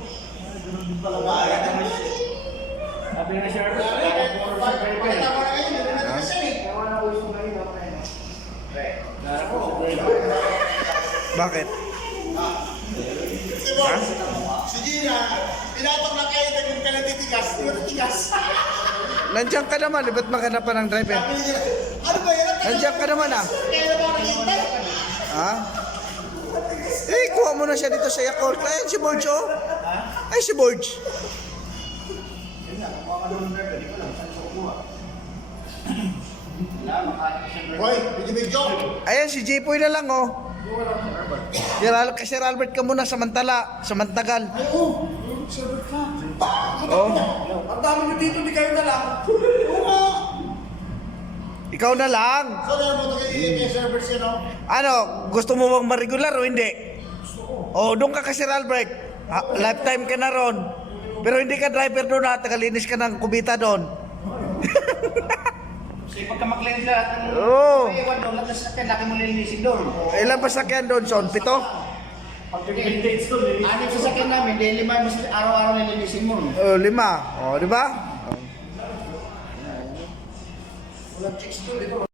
Ganun din pala ba? Sabi na siya, Bakit? Ha? Si Gina, pinatok na kayo ng kanatitigas. Hindi mo natitigas. Nandiyan ka naman, ba't maghanap pa ng driver? Sabi niya, ano ba yan? Nandiyan ka naman ah. Kaya na ba nakita? Ha? Eh, kuha mo na siya dito sa Yakult. Ayun si Borge oh. Ay, si Borge. Hoy, video-video. Ayan, si Jipoy na lang oh. Kasi Albert ka muna samantala, samantagal. Ay, oh. Server ka. Oh. Ang dami nyo dito, di kayo na lang. Oo nga. Ikaw na lang. So, dahil mo ito kay servers yan, no? Ano, gusto mo bang ma-regular o hindi? O, doon ka kasi Albert. Lifetime ka na ron. Pero hindi ka driver doon ha, tagalinis ka ng kubita doon. kasi pagka mag-cleanse lahat ng Oo. iwan doon, lahat na sakyan, laki mo nilinisin doon. Ilan pa sakyan doon, Son? 7? Pag vintage doon, anim sa sakyan namin, dahil 5 mas araw-araw nilinisin mo. 5. O, di ba? Walang chicks doon, di ba?